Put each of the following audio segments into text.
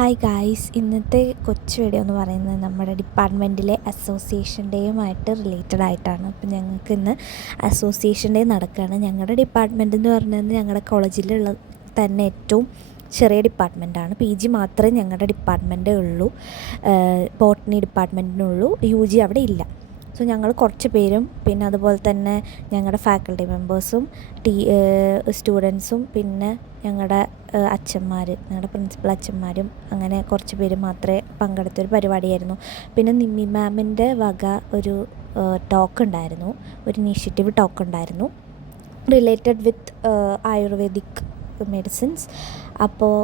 Hi guys, ഇന്നത്തെ കൊച്ചു video എന്ന് പറയുന്നത് നമ്മുടെ ഡിപ്പാർട്ട്മെൻറ്റിലെ അസോസിയേഷൻ ഡേയുമായിട്ട് റിലേറ്റഡ് ആയിട്ടാണ്. അപ്പം ഞങ്ങൾക്ക് ഇന്ന് അസോസിയേഷൻ ഡേ നടക്കുകയാണ്. ഞങ്ങളുടെ ഡിപ്പാർട്ട്മെൻറ്റ് എന്ന് പറയുന്നത് ഞങ്ങളുടെ കോളേജിലുള്ള തന്നെ ഏറ്റവും ചെറിയ ഡിപ്പാർട്ട്മെൻറ്റാണ്. PG മാത്രമേ ഞങ്ങളുടെ ഡിപ്പാർട്ട്മെൻറ്റേ ഉള്ളൂ, ബോട്ടണി ഡിപ്പാർട്ട്മെൻറ്റിനുള്ളൂ. UG അവിടെ ഇല്ല. സോ ഞങ്ങൾ കുറച്ച് പേരും പിന്നെ അതുപോലെ തന്നെ ഞങ്ങളുടെ ഫാക്കൽറ്റി മെമ്പേഴ്സും സ്റ്റുഡൻസും പിന്നെ ഞങ്ങളുടെ അച്ഛന്മാർ, ഞങ്ങളുടെ പ്രിൻസിപ്പൽ അച്ഛന്മാരും അങ്ങനെ കുറച്ച് പേര് മാത്രമേ പങ്കെടുത്തൊരു പരിപാടിയായിരുന്നു. പിന്നെ നിമ്മി മാമിൻ്റെ വക ഒരു ടോക്ക് ഉണ്ടായിരുന്നു, ഒരു ഇനീഷ്യേറ്റീവ് ടോക്ക് ഉണ്ടായിരുന്നു റിലേറ്റഡ് വിത്ത് ആയുർവേദിക് മെഡിസിൻസ്. അപ്പോൾ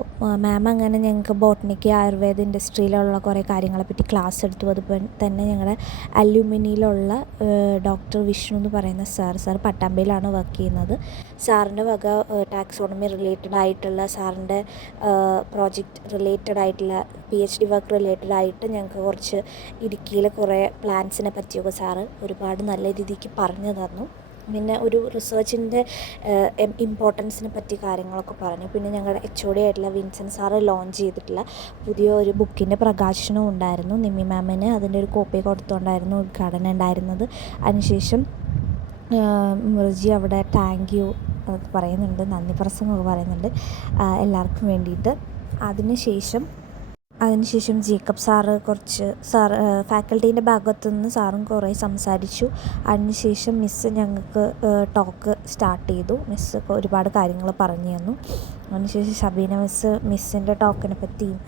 മാം അങ്ങനെ ഞങ്ങൾക്ക് ബോട്ടണിക്ക് ആയുർവേദ ഇൻഡസ്ട്രിയിലുള്ള കുറേ കാര്യങ്ങളെപ്പറ്റി ക്ലാസ് എടുത്തു. അതുപോലെ തന്നെ ഞങ്ങളുടെ അലുമിനിയിലുള്ള ഡോക്ടർ വിഷ്ണു എന്ന് പറയുന്ന സാർ പട്ടാമ്പിയിലാണ് വർക്ക് ചെയ്യുന്നത്. സാറിൻ്റെ വക ടാക്സോണമി റിലേറ്റഡ് ആയിട്ടുള്ള സാറിൻ്റെ പ്രോജക്റ്റ് റിലേറ്റഡ് ആയിട്ടുള്ള PhD വർക്ക് റിലേറ്റഡ് ആയിട്ട് ഞങ്ങൾക്ക് കുറച്ച് ഇടുക്കിയിലെ കുറേ പ്ലാൻസിനെ പറ്റിയൊക്കെ സാറ് ഒരുപാട് നല്ല രീതിക്ക് പറഞ്ഞു തന്നു. പിന്നെ ഒരു റിസർച്ചിൻ്റെ ഇമ്പോർട്ടൻസിനെ പറ്റി കാര്യങ്ങളൊക്കെ പറഞ്ഞു. പിന്നെ ഞങ്ങളുടെ HOD ആയിട്ടുള്ള വിൻസെൻ്റ് സാറ് ലോഞ്ച് ചെയ്തിട്ടുള്ള പുതിയ ഒരു ബുക്കിൻ്റെ പ്രകാശനവും ഉണ്ടായിരുന്നു. നിമ്മി മാമിന് അതിൻ്റെ ഒരു കോപ്പി കൊടുത്തുകൊണ്ടായിരുന്നു ഉദ്ഘാടനം ഉണ്ടായിരുന്നത്. അതിനുശേഷം മിർജി അവിടെ താങ്ക് യു പറയുന്നുണ്ട്, നന്ദി പ്രസംഗമൊക്കെ പറയുന്നുണ്ട് എല്ലാവർക്കും വേണ്ടിയിട്ട്. അതിനുശേഷം ജേക്കബ് സാറ് ഫാക്കൽറ്റീൻ്റെ ഭാഗത്തു നിന്ന് സാറും കുറേ സംസാരിച്ചു. അതിനുശേഷം മിസ്സ് ഞങ്ങൾക്ക് ടോക്ക് സ്റ്റാർട്ട് ചെയ്തു. മിസ്സ് ഒരുപാട് കാര്യങ്ങൾ പറഞ്ഞു തന്നു. അതിനുശേഷം ഷബീന മിസ്സിൻ്റെ ടോക്കിനെ പറ്റിയും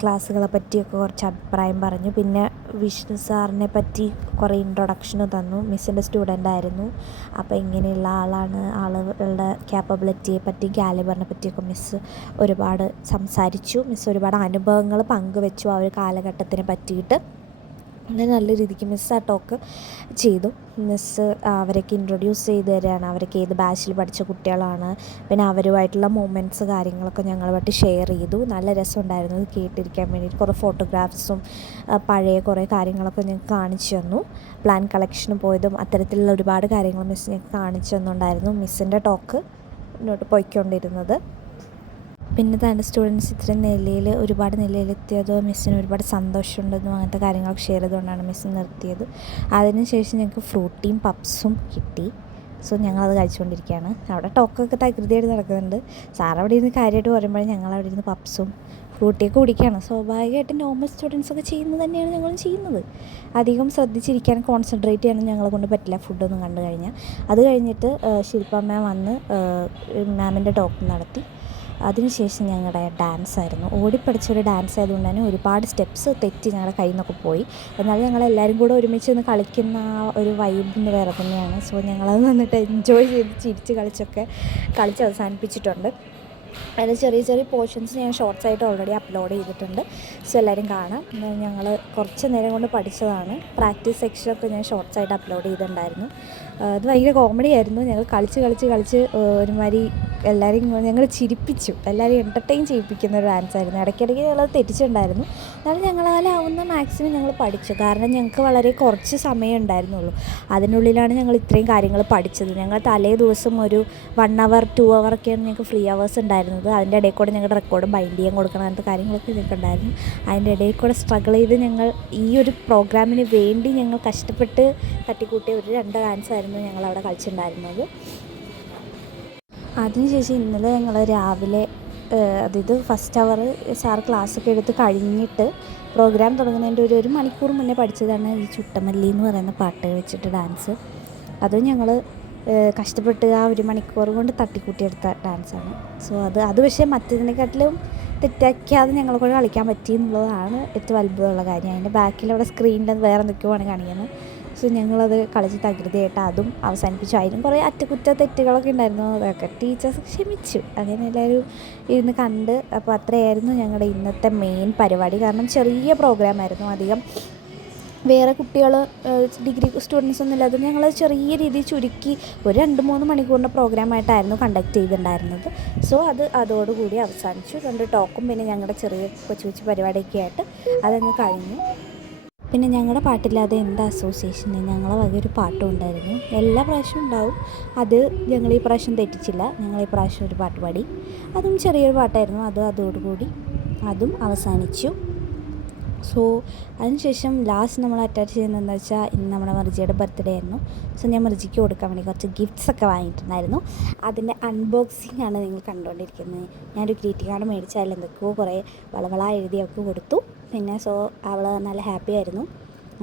ക്ലാസ്സുകളെ പറ്റിയൊക്കെ കുറച്ച് അഭിപ്രായം പറഞ്ഞു. പിന്നെ വിഷ്ണു സാറിനെ പറ്റി കുറേ ഇൻട്രൊഡക്ഷന് തന്നു. മിസ്സിൻ്റെ സ്റ്റുഡൻ്റായിരുന്നു. അപ്പോൾ ഇങ്ങനെയുള്ള ആളാണ്, ആളുകളുടെ ക്യാപ്പബിലിറ്റിയെ പറ്റി കാലിബറിനെ പറ്റിയൊക്കെ മിസ്സ് ഒരുപാട് സംസാരിച്ചു. മിസ്സ് ഒരുപാട് അനുഭവങ്ങൾ പങ്കുവെച്ചു ആ ഒരു കാലഘട്ടത്തിനെ പറ്റിയിട്ട്. അങ്ങനെ നല്ല രീതിക്ക് മിസ്സ് ആ ടോക്ക് ചെയ്തു. മിസ്സ് അവരൊക്കെ ഇൻട്രൊഡ്യൂസ് ചെയ്ത് തരികയാണ്, അവരൊക്കെ ഏത് ബാച്ചിൽ പഠിച്ച കുട്ടികളാണ്, പിന്നെ അവരുമായിട്ടുള്ള മൂമെൻറ്റ്സ് കാര്യങ്ങളൊക്കെ ഞങ്ങളുമായിട്ട് ഷെയർ ചെയ്തു. നല്ല രസമുണ്ടായിരുന്നു അത് കേട്ടിരിക്കാൻ വേണ്ടിയിട്ട്. കുറേ ഫോട്ടോഗ്രാഫ്സും പഴയ കുറേ കാര്യങ്ങളൊക്കെ ഞങ്ങൾക്ക് കാണിച്ചു തന്നു. പ്ലാൻ കളക്ഷന് പോയതും അത്തരത്തിലുള്ള ഒരുപാട് കാര്യങ്ങൾ മിസ്സ് ഞങ്ങൾക്ക് കാണിച്ചു തന്നുണ്ടായിരുന്നു. മിസ്സിൻ്റെ ടോക്ക് മുന്നോട്ട് പോയിക്കൊണ്ടിരുന്നത്. പിന്നെ തൻ്റെ സ്റ്റുഡൻസ് ഇത്രയും ഒരുപാട് നിലയിലെത്തിയത് മിസ്സിന് ഒരുപാട് സന്തോഷമുണ്ടെന്നും അങ്ങനത്തെ കാര്യങ്ങളൊക്കെ ഷെയർ ചെയ്തുകൊണ്ടാണ് മിസ്സ് നിർത്തിയത്. അതിനുശേഷം ഞങ്ങൾക്ക് ഫ്രൂട്ടിയും പപ്സും കിട്ടി. സോ ഞങ്ങളത് കഴിച്ചുകൊണ്ടിരിക്കുകയാണ്. അവിടെ ടോക്കൊക്കെ തകൃതിയായിട്ട് നടക്കുന്നുണ്ട്. സാർ അവിടെ ഇരുന്ന് കാര്യമായിട്ട് പറയുമ്പോൾ ഞങ്ങളവിടെ ഇരുന്ന് പപ്സും ഫ്രൂട്ടിയൊക്കെ കുടിക്കുകയാണ്. സ്വാഭാവികമായിട്ടും നോർമൽ സ്റ്റുഡൻസൊക്കെ ചെയ്യുന്നത് തന്നെയാണ് ഞങ്ങളും ചെയ്യുന്നത്. അധികം ശ്രദ്ധിച്ചിരിക്കാൻ കോൺസെൻട്രേറ്റ് ചെയ്യാനും ഞങ്ങളെ കൊണ്ട് പറ്റില്ല ഫുഡൊന്നും കണ്ടു കഴിഞ്ഞാൽ. അത് കഴിഞ്ഞിട്ട് ശില്പ മാം വന്ന് മാമിൻ്റെ ടോക്ക് നടത്തി. അതിനുശേഷം ഞങ്ങളുടെ ഡാൻസായിരുന്നു. ഓടിപ്പടിച്ചൊരു ഡാൻസ് ആയതുകൊണ്ട് തന്നെ ഒരുപാട് സ്റ്റെപ്സ് തെറ്റി ഞങ്ങളുടെ കയ്യിൽ നിന്നൊക്കെ പോയി. എന്നാലും ഞങ്ങളെല്ലാവരും കൂടെ ഒരുമിച്ച് നിന്ന് കളിക്കുന്ന ആ ഒരു വൈബിൻ്റെ വേറെ തന്നെയാണ്. സോ ഞങ്ങളത് വന്നിട്ട് എൻജോയ് ചെയ്ത് ചിരിച്ച് കളിച്ച് അവസാനിപ്പിച്ചിട്ടുണ്ട്. അതിൽ ചെറിയ പോർഷൻസ് ഞാൻ ഷോർട്സ് ആയിട്ട് ഓൾറെഡി അപ്ലോഡ് ചെയ്തിട്ടുണ്ട്. സോ എല്ലാവരും കാണാം. ഞങ്ങൾ കുറച്ച് നേരം കൊണ്ട് പഠിച്ചതാണ്. പ്രാക്ടീസ് സെക്ഷനൊക്കെ ഞാൻ ഷോർട്സ് ആയിട്ട് അപ്ലോഡ് ചെയ്തിട്ടുണ്ടായിരുന്നു. അത് ഭയങ്കര കോമഡി ആയിരുന്നു. ഞങ്ങൾ കളിച്ച് ഒരുമാതിരി എല്ലാവരും ഞങ്ങൾ ചിരിപ്പിച്ചു, എല്ലാവരും എൻ്റർടൈൻ ചെയ്യിപ്പിക്കുന്ന ഒരു ഡാൻസായിരുന്നു. ഇടയ്ക്കിടയ്ക്ക് ഞങ്ങളത് തെറ്റിച്ചിട്ടുണ്ടായിരുന്നു. എന്നാലും ഞങ്ങളാലാവുന്ന മാക്സിമം ഞങ്ങൾ പഠിച്ചു. കാരണം ഞങ്ങൾക്ക് വളരെ കുറച്ച് സമയം ഉണ്ടായിരുന്നുള്ളൂ. അതിനുള്ളിലാണ് ഞങ്ങൾ ഇത്രയും കാര്യങ്ങൾ പഠിച്ചത്. ഞങ്ങൾ തലേ ദിവസം ഒരു 1 hour 2 hour ഒക്കെയാണ് ഞങ്ങൾക്ക് ഫ്രീ അവേഴ്സ് ഉണ്ടായിരുന്നത്. അതിൻ്റെ ഇടയിൽ കൂടെ ഞങ്ങളുടെ റെക്കോർഡും ബൈൻഡ് ചെയ്യാൻ കൊടുക്കണം, അങ്ങനത്തെ കാര്യങ്ങളൊക്കെ ഞങ്ങൾക്ക് ഉണ്ടായിരുന്നു. അതിൻ്റെ ഇടയിൽ കൂടെ സ്ട്രഗിൾ ചെയ്ത് ഞങ്ങൾ ഈ ഒരു പ്രോഗ്രാമിന് വേണ്ടി ഞങ്ങൾ കഷ്ടപ്പെട്ട് തട്ടിക്കൂട്ടിയ ഒരു 2 ഡാൻസായിരുന്നു ഞങ്ങളവിടെ കളിച്ചിട്ടുണ്ടായിരുന്നത്. അതിനുശേഷം ഇന്നലെ ഞങ്ങൾ രാവിലെ അതായത് ഫസ്റ്റ് അവർ സാർ ക്ലാസ്സൊക്കെ എടുത്ത് കഴിഞ്ഞിട്ട് പ്രോഗ്രാം തുടങ്ങുന്നതിൻ്റെ ഒരു മണിക്കൂർ മുന്നേ പഠിച്ചതാണ് ഈ ചുട്ടമല്ലി എന്ന് പറയുന്ന പാട്ട് വെച്ചിട്ട് ഡാൻസ്. അതും ഞങ്ങൾ കഷ്ടപ്പെട്ട് ആ 1 മണിക്കൂർ കൊണ്ട് തട്ടിക്കൂട്ടിയെടുത്ത ഡാൻസാണ്. സോ അത് പക്ഷേ മറ്റതിനെക്കാട്ടിലും തെറ്റാക്കാതെ ഞങ്ങളെക്കൊണ്ട് കളിക്കാൻ പറ്റി എന്നുള്ളതാണ് ഏറ്റവും അത്ഭുതമുള്ള കാര്യം. അതിൻ്റെ ബാക്കിലവിടെ സ്ക്രീനിൽ വേറെ എന്തൊക്കെയാണ് കാണിക്കുന്നത്. സോ ഞങ്ങളത് കളിച്ച് തകൃതിയായിട്ട് അതും അവസാനിപ്പിച്ചു. അതിനും കുറേ തെറ്റുകളൊക്കെ ഉണ്ടായിരുന്നു. അതൊക്കെ ടീച്ചേഴ്സ് ക്ഷമിച്ചു. അങ്ങനെ എല്ലാവരും ഇരുന്ന് കണ്ട്. അപ്പോൾ അത്രയായിരുന്നു ഞങ്ങളുടെ ഇന്നത്തെ മെയിൻ പരിപാടി. കാരണം ചെറിയ പ്രോഗ്രാമായിരുന്നു, അധികം വേറെ കുട്ടികൾ ഡിഗ്രി സ്റ്റുഡൻസ് ഒന്നും ഇല്ലാതെ ഞങ്ങൾ ചെറിയ രീതിയിൽ ചുരുക്കി ഒരു 2-3 മണിക്കൂറിൻ്റെ പ്രോഗ്രാമായിട്ടായിരുന്നു കണ്ടക്ട് ചെയ്തിട്ടുണ്ടായിരുന്നത്. സോ അതോടുകൂടി അവസാനിച്ചു. 2 ടോക്കും പിന്നെ ഞങ്ങളുടെ ചെറിയ കൊച്ചു പരിപാടിയൊക്കെ ആയിട്ട് അതങ്ങ് കഴിഞ്ഞു. പിന്നെ ഞങ്ങളുടെ പാട്ടില്ലാതെ എന്താ അസോസിയേഷന്, ഞങ്ങളെ വകയൊരു പാട്ടും ഉണ്ടായിരുന്നു. എല്ലാ പ്രാവശ്യവും ഉണ്ടാവും. അത് ഞങ്ങൾ ഈ പ്രാവശ്യം തെറ്റിച്ചില്ല. ഞങ്ങൾ ഈ പ്രാവശ്യം ഒരു പാട്ട് പാടി. അതും ചെറിയൊരു പാട്ടായിരുന്നു. അതോടുകൂടി അതും അവസാനിച്ചു. സോ അതിനുശേഷം ലാസ്റ്റ് നമ്മൾ അറ്റാച്ച് ചെയ്യുന്നതെന്ന് വെച്ചാൽ ഇന്ന് നമ്മുടെ മെർജിയുടെ ബർത്ത്ഡേ ആയിരുന്നു. സോ ഞാൻ മെർജിക്ക് കൊടുക്കാൻ വേണ്ടി കുറച്ച് ഗിഫ്റ്റ്സൊക്കെ വാങ്ങിയിട്ടുണ്ടായിരുന്നു. അതിൻ്റെ അൺബോക്സിംഗ് ആണ് നിങ്ങൾ കണ്ടുകൊണ്ടിരിക്കുന്നത്. ഞാനൊരു ഗ്രീറ്റിംഗ് കാർഡ് മേടിച്ച് അതിൽ എന്തൊക്കെയോ കുറേ വളവള എഴുതി അവൾക്ക് കൊടുത്തു. പിന്നെ സോ അവൾ നല്ല ഹാപ്പി ആയിരുന്നു.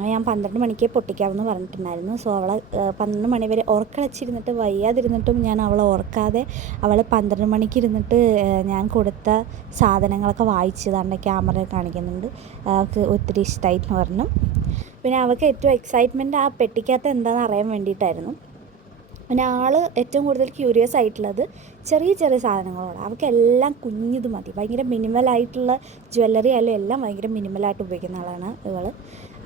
ഞാൻ 12 മണിക്ക് പൊട്ടിക്കാമെന്ന് പറഞ്ഞിട്ടുണ്ടായിരുന്നു. സോ അവളെ 12 മണി വരെ ഉറക്കളച്ചിരുന്നിട്ട് വയ്യാതിരുന്നിട്ടും ഞാൻ അവളെ ഓർക്കാതെ അവൾ 12 മണിക്ക് ഇരുന്നിട്ട് ഞാൻ കൊടുത്ത സാധനങ്ങളൊക്കെ വായിച്ചതാണ്ട് ക്യാമറ കാണിക്കുന്നുണ്ട്. അവൾക്ക് ഒത്തിരി ഇഷ്ടമായിട്ടെന്ന് പറഞ്ഞു. പിന്നെ അവൾക്ക് ഏറ്റവും എക്സൈറ്റ്മെൻറ്റ് ആ പെട്ടിക്കകത്ത് എന്താണെന്ന് അറിയാൻ വേണ്ടിയിട്ടായിരുന്നു. പിന്നെ ആൾ ഏറ്റവും കൂടുതൽ ക്യൂരിയസ് ആയിട്ടുള്ളത് ചെറിയ ചെറിയ സാധനങ്ങളോട്. അവൾക്കെല്ലാം കുഞ്ഞിത് മതി. ഭയങ്കര മിനിമലായിട്ടുള്ള ജ്വല്ലറി ആയാലും എല്ലാം ഭയങ്കര മിനിമലായിട്ട് ഉപയോഗിക്കുന്ന ആളാണ് ഇവൾ.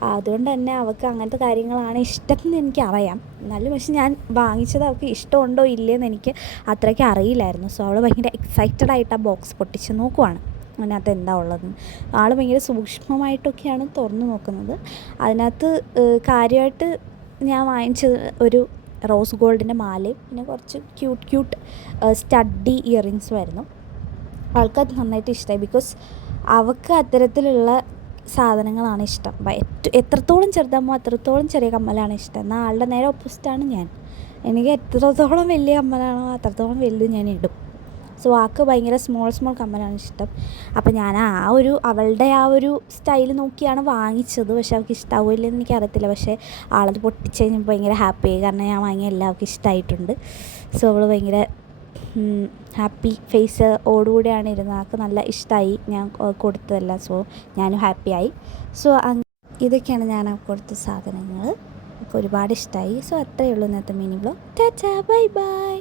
അതുകൊണ്ട് തന്നെ അവൾക്ക് അങ്ങനത്തെ കാര്യങ്ങളാണ് ഇഷ്ടമെന്ന് എനിക്കറിയാം. എന്നാലും പക്ഷെ ഞാൻ വാങ്ങിച്ചത് അവൾക്ക് ഇഷ്ടമുണ്ടോ ഇല്ലയെന്ന് എനിക്ക് അത്രയ്ക്ക് അറിയില്ലായിരുന്നു. സോ അവൾ ഭയങ്കര എക്സൈറ്റഡ് ആയിട്ട് ആ ബോക്സ് പൊട്ടിച്ച് നോക്കുവാണ് അതിനകത്ത് എന്താ ഉള്ളതെന്ന്. ആൾ ഭയങ്കര സൂക്ഷ്മമായിട്ടൊക്കെയാണ് തുറന്നു നോക്കുന്നത്. അതിനകത്ത് കാര്യമായിട്ട് ഞാൻ വാങ്ങിച്ചത് ഒരു റോസ് ഗോൾഡിൻ്റെ മാലയും പിന്നെ കുറച്ച് ക്യൂട്ട് സ്റ്റഡി ഇയറിങ്സും ആയിരുന്നു. ആൾക്കത് നന്നായിട്ട് ഇഷ്ടമായി. ബിക്കോസ് അവൾക്ക് അത്തരത്തിലുള്ള സാധനങ്ങളാണ് ഇഷ്ടം. എത്രത്തോളം ചെറുതാകുമ്പോൾ അത്രത്തോളം ചെറിയ കമ്മലാണ് ഇഷ്ടം. എന്നാൽ ആളുടെ നേരെ ഓപ്പോസിറ്റാണ് ഞാൻ. എനിക്ക് എത്രത്തോളം വലിയ കമ്മലാണോ അത്രത്തോളം വലുത് ഞാൻ ഇടും. സോ ആൾക്ക് ഭയങ്കര സ്മോൾ കമ്മലാണ് ഇഷ്ടം. അപ്പോൾ ഞാൻ അവളുടെ ആ ഒരു സ്റ്റൈൽ നോക്കിയാണ് വാങ്ങിച്ചത്. പക്ഷേ അവൾക്ക് ഇഷ്ടാവില്ലെന്ന് എനിക്കറിയത്തില്ല. പക്ഷേ ആളത് പൊട്ടിച്ച് കഴിഞ്ഞപ്പോൾ ഭയങ്കര ഹാപ്പിയായി. കാരണം ഞാൻ വാങ്ങിയ എല്ലാവർക്കും ഇഷ്ടമായിട്ടുണ്ട്. സോ അവൾ ഭയങ്കര ഹാപ്പി ഫേസ് ഓടുകൂടിയാണ് ഇരുന്നത്. ആൾക്ക് നല്ല ഇഷ്ടമായി ഞാൻ കൊടുത്തതല്ല. സോ ഞാനും ഹാപ്പിയായി. സോ ഇതൊക്കെയാണ് ഞാൻ കൊടുത്ത സാധനങ്ങൾ. എനിക്ക് ഒരുപാട് ഇഷ്ടമായി. സോ അത്രയേ ഉള്ളൂ ഇന്നത്തെ mini vlog. Tata bye bye.